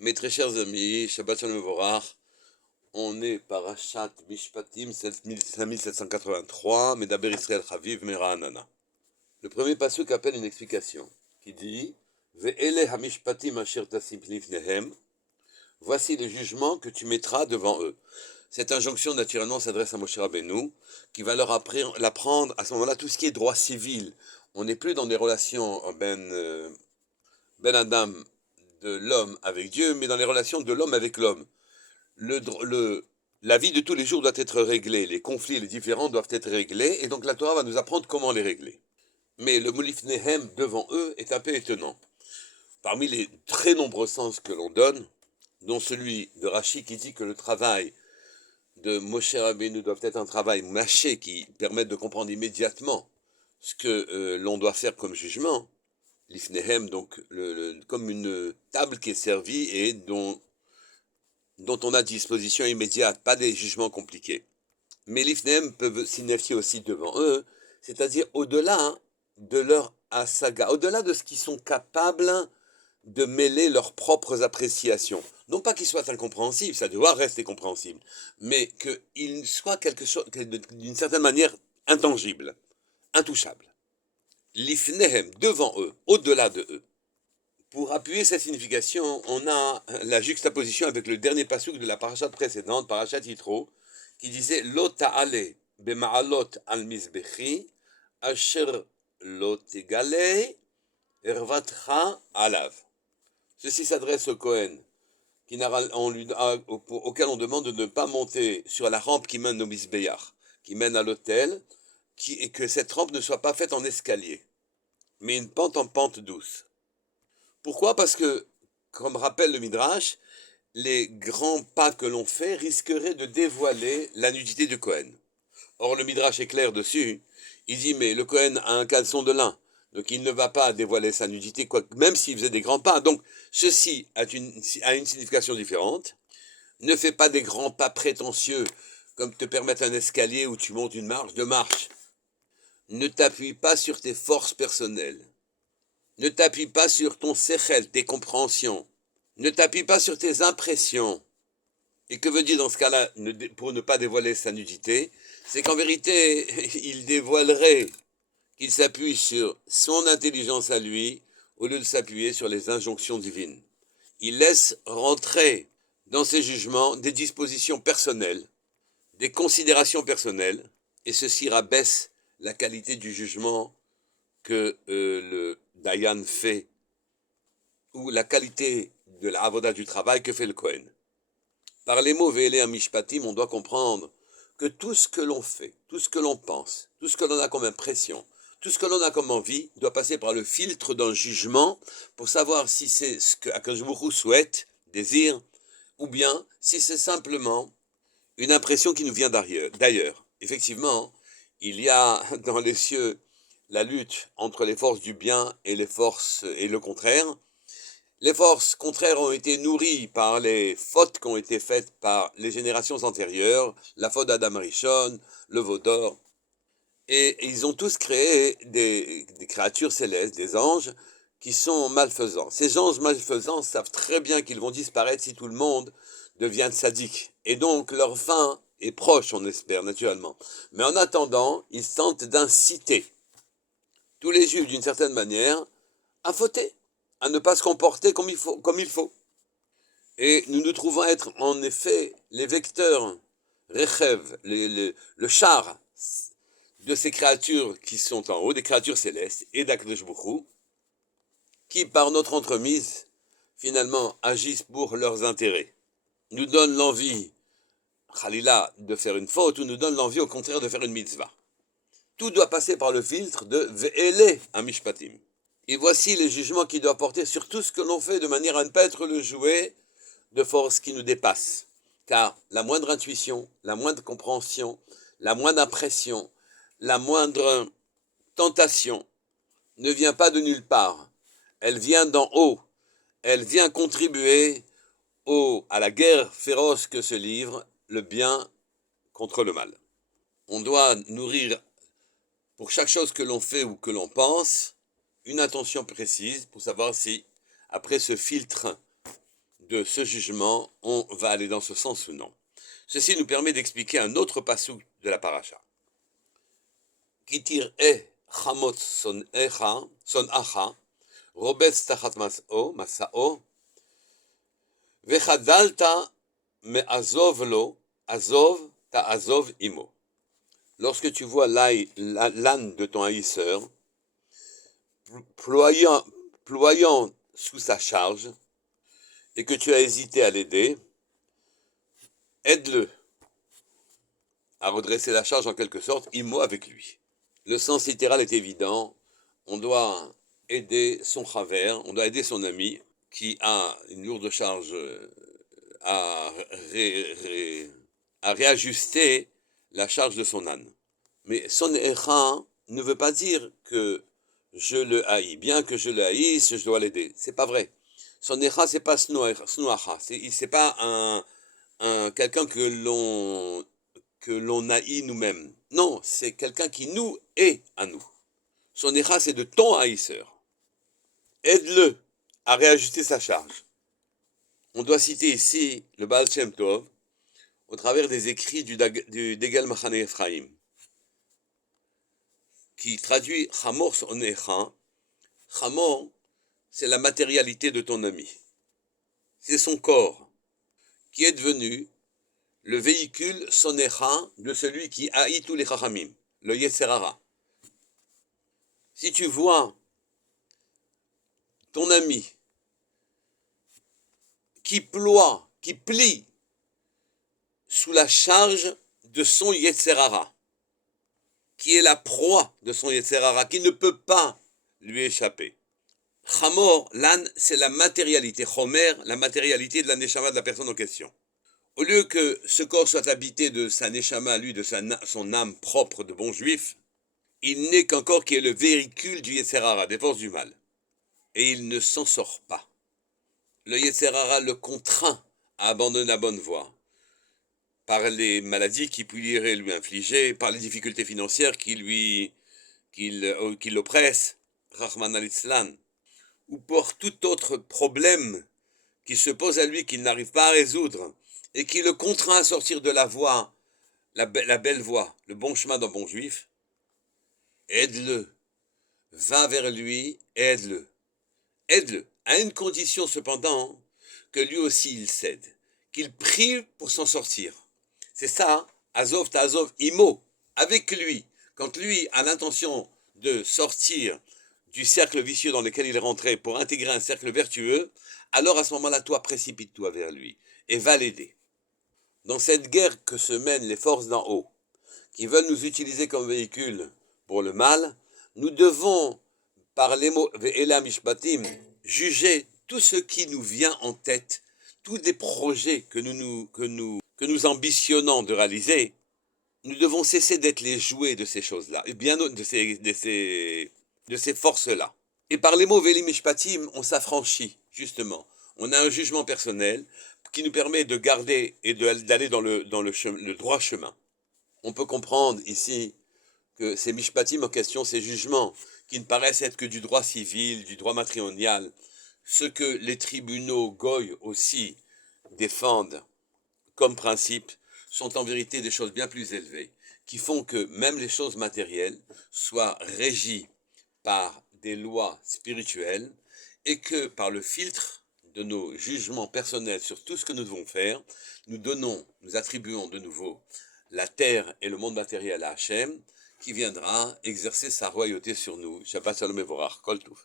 Mes très chers amis, Shabbat Shalom Mevorach, on est Parashat Mishpatim 5783, Medaber Israël Chaviv Mera'anana. Le premier pasuk appelle une explication, qui dit Ve'ele hamishpatim asher tasim lifnehem, voici les jugements que tu mettras devant eux. Cette injonction, naturellement, s'adresse à Moshe Rabbeinu, qui va leur apprendre à ce moment-là tout ce qui est droit civil. On n'est plus dans des relations ben Adam de l'homme avec Dieu, mais dans les relations de l'homme avec l'homme. La vie de tous les jours doit être réglée, les conflits, les différends doivent être réglés, et donc la Torah va nous apprendre comment les régler. Mais le molifnehem devant eux est un peu étonnant. Parmi les très nombreux sens que l'on donne, dont celui de Rashi qui dit que le travail de Moshe Rabbeinu doit être un travail mâché qui permette de comprendre immédiatement ce que l'on doit faire comme jugement, l'ifnehem, donc comme une table qui est servie et dont on a disposition immédiate, pas des jugements compliqués. Mais l'ifnehem peuvent signifier aussi devant eux, c'est-à-dire au-delà de leur asaga, au-delà de ce qu'ils sont capables de mêler leurs propres appréciations. Non pas qu'ils soient incompréhensibles, ça doit rester compréhensible, mais qu'ils soient quelque chose, d'une certaine manière, intangible, intouchable. L'ifnehem, devant eux, au-delà de eux. Pour appuyer cette signification, on a la juxtaposition avec le dernier pasuk de la parashat précédente, parashat Yitro, qui disait Lo ta'ale bema'alot al mizbechi asher lo tegale ervatcha alav. Ceci s'adresse au Kohen, auquel on demande de ne pas monter sur la rampe qui mène au Mizbeach, qui mène à l'autel, et que cette rampe ne soit pas faite en escalier, mais une pente en pente douce. Pourquoi? Parce que, comme rappelle le Midrash, les grands pas que l'on fait risqueraient de dévoiler la nudité du Kohen. Or, le Midrash est clair dessus. Il dit, mais le Kohen a un caleçon de lin, donc il ne va pas dévoiler sa nudité, même s'il faisait des grands pas. Donc, ceci a une signification différente. Ne fais pas des grands pas prétentieux, comme te permettre un escalier où tu montes une marche de marche. Ne t'appuie pas sur tes forces personnelles. Ne t'appuie pas sur ton sechel, tes compréhensions. Ne t'appuie pas sur tes impressions. Et que veut dire dans ce cas-là, pour ne pas dévoiler sa nudité? C'est qu'en vérité, il dévoilerait qu'il s'appuie sur son intelligence à lui, au lieu de s'appuyer sur les injonctions divines. Il laisse rentrer dans ses jugements des dispositions personnelles, des considérations personnelles, et ceci rabaisse la qualité du jugement que le Dayan fait, ou la qualité de la avoda du travail que fait le Kohen. Par les mots Ve'ele Mishpatim, on doit comprendre que tout ce que l'on fait, tout ce que l'on pense, tout ce que l'on a comme impression, tout ce que l'on a comme envie, doit passer par le filtre d'un jugement pour savoir si c'est ce que Akadosh Baruch Hu souhaite, désire, ou bien si c'est simplement une impression qui nous vient d'ailleurs. Effectivement, il y a dans les cieux la lutte entre les forces du bien et les forces et le contraire. Les forces contraires ont été nourries par les fautes qui ont été faites par les générations antérieures, la faute d'Adam Rishon, le veau d'or, et ils ont tous créé des créatures célestes, des anges, qui sont malfaisants. Ces anges malfaisants savent très bien qu'ils vont disparaître si tout le monde devient sadique. Et donc leur fin est proche, on espère, naturellement. Mais en attendant, ils tentent d'inciter tous les juifs, d'une certaine manière, à fauter, à ne pas se comporter comme il faut. Et nous nous trouvons être en effet les vecteurs, Rechev, le char de ces créatures qui sont en haut, des créatures célestes, et d'Akadosh Baruch Hu, qui par notre entremise, finalement, agissent pour leurs intérêts. Nous donnent l'envie, Khalila, de faire une faute, ou nous donnent l'envie au contraire de faire une mitzvah. Tout doit passer par le filtre de Ve'ele Amishpatim. Et voici les jugements qu'il doit porter sur tout ce que l'on fait de manière à ne pas être le jouet de forces qui nous dépassent. Car la moindre intuition, la moindre compréhension, la moindre impression, la moindre tentation ne vient pas de nulle part. Elle vient d'en haut. Elle vient contribuer à la guerre féroce que se livre le bien contre le mal. On doit nourrir pour chaque chose que l'on fait ou que l'on pense une intention précise pour savoir si, après ce filtre de ce jugement, on va aller dans ce sens ou non. Ceci nous permet d'expliquer un autre passouk de la paracha. Kitir chamot son acha, robetz tachat masao, vechadalta me'azov lo, azov ta'azov imo. Lorsque tu vois l'âne de ton haïsseur, ployant sous sa charge, et que tu as hésité à l'aider, aide-le à redresser la charge en quelque sorte, imo avec lui. Le sens littéral est évident, on doit aider son chaver, on doit aider son ami qui a une lourde charge à réajuster la charge de son âne. Mais son écha ne veut pas dire que je le haïs. Bien que je le haïsse, je dois l'aider. C'est pas vrai. Son écha, c'est pas snuacha. C'est pas quelqu'un que l'on haït nous-mêmes. Non, c'est quelqu'un qui nous est à nous. Son écha, c'est de ton haïsseur. Aide-le à réajuster sa charge. On doit citer ici le Baal Shem Tov au travers des écrits du Degel Machane Ephraim, qui traduit Chamor son écha. Chamor, c'est la matérialité de ton ami. C'est son corps qui est devenu le véhicule sonécha de celui qui haït tous les chachamim, le Yetzerara. Si tu vois ton ami qui plie sous la charge de son Yetzerara, qui est la proie de son Yetzerara, qui ne peut pas lui échapper. Chamor, l'âne, c'est la matérialité. Chomer, la matérialité de la neshama de la personne en question. Au lieu que ce corps soit habité de sa neshama, lui, de son âme propre de bon juif, il n'est qu'un corps qui est le véhicule du Yetzerara, des forces du mal. Et il ne s'en sort pas. Le Yetzerara le contraint à abandonner la bonne voie. Par les maladies qu'il pourrait lui infliger, par les difficultés financières qui l'oppressent, Rahman al-Islam, ou pour tout autre problème qui se pose à lui, qu'il n'arrive pas à résoudre, et qui le contraint à sortir de la voie, la belle voie, le bon chemin d'un bon juif, aide-le, va vers lui, aide-le, à une condition cependant, que lui aussi il cède, qu'il prie pour s'en sortir. C'est ça, Azov ta'azov imo, avec lui, quand lui a l'intention de sortir du cercle vicieux dans lequel il est rentré pour intégrer un cercle vertueux, alors à ce moment-là, toi, précipite-toi vers lui et va l'aider. Dans cette guerre que se mènent les forces d'en haut, qui veulent nous utiliser comme véhicule pour le mal, nous devons, par les mots Ve'ela Mishpatim, juger tout ce qui nous vient en tête, tous des projets que nous ambitionnons de réaliser. Nous devons cesser d'être les jouets de ces choses-là, et bien de ces forces-là. Et par les mots Ve'eli Mishpatim, on s'affranchit, justement. On a un jugement personnel qui nous permet de garder et d'aller dans le droit chemin. On peut comprendre ici que ces Mishpatim en question, ces jugements, qui ne paraissent être que du droit civil, du droit matrimonial, ce que les tribunaux goy aussi défendent comme principe, sont en vérité des choses bien plus élevées, qui font que même les choses matérielles soient régies par des lois spirituelles et que par le filtre de nos jugements personnels sur tout ce que nous devons faire, nous attribuons de nouveau la terre et le monde matériel à Hachem, qui viendra exercer sa royauté sur nous. Shabbat Shalom Mevorach, Kol Tuv.